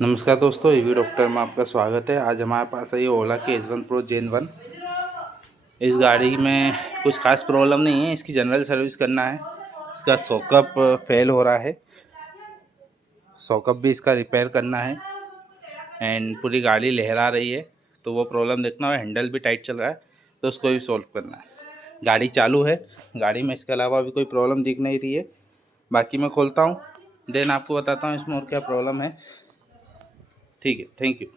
नमस्कार दोस्तों, EV doctor में आपका स्वागत है। आज हमारे पास है ये ओला के S1 Pro Gen 1। इस गाड़ी में कुछ खास प्रॉब्लम नहीं है। इसकी जनरल सर्विस करना है। इसका सॉकअप फेल हो रहा है, सॉकअप भी इसका रिपेयर करना है एंड पूरी गाड़ी लहरा रही है, तो वो प्रॉब्लम देखना है। हैंडल भी टाइट चल रहा है, तो उसको भी सॉल्व करना है। गाड़ी चालू है, गाड़ी में इसके अलावा भी कोई प्रॉब्लम दिख नहीं रही है। बाकी मैं खोलता हूँ, देन आपको बताता हूँ इसमें और क्या प्रॉब्लम है। ठीक है, थैंक यू।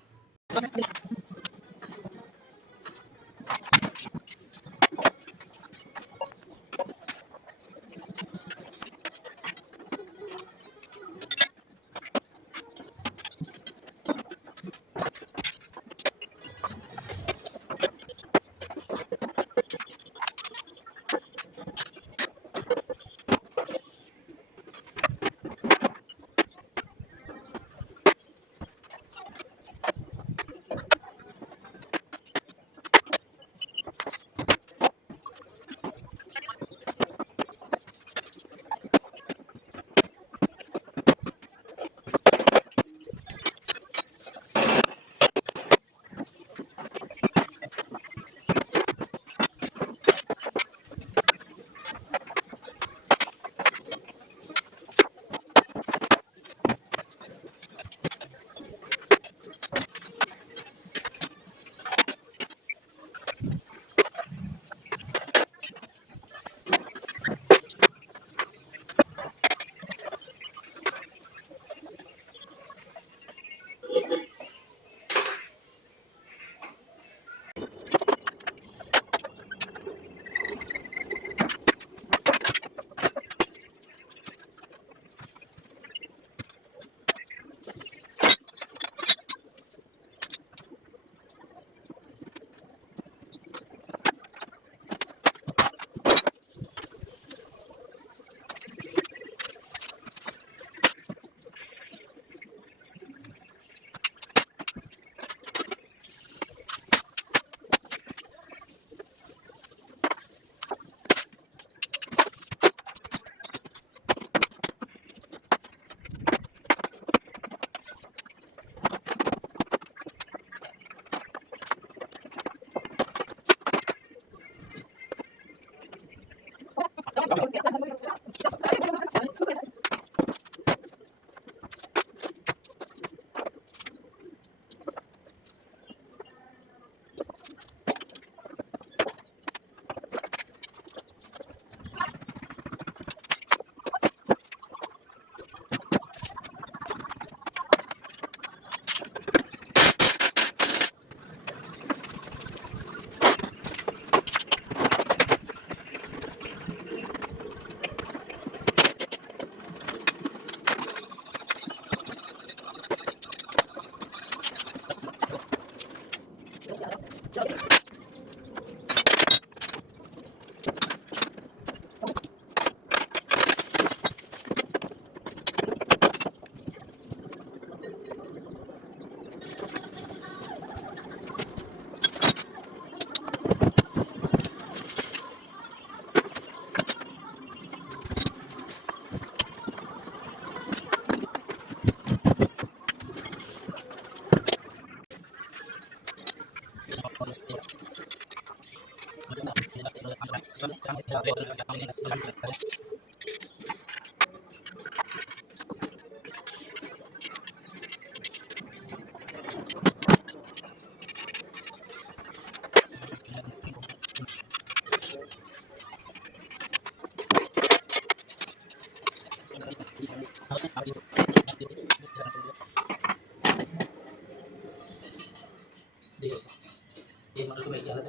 ये मॉडल को क्या है।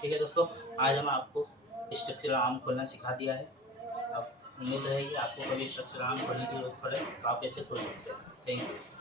ठीक है दोस्तों, आज हम आपको स्ट्रक्चरल आर्म खोलना सिखा दिया है। अब उम्मीद है कि आपको कभी स्ट्रक्चरल आर्म खोलने की जरूरत पड़े तो आप ऐसे खोल सकते हैं। Thank you.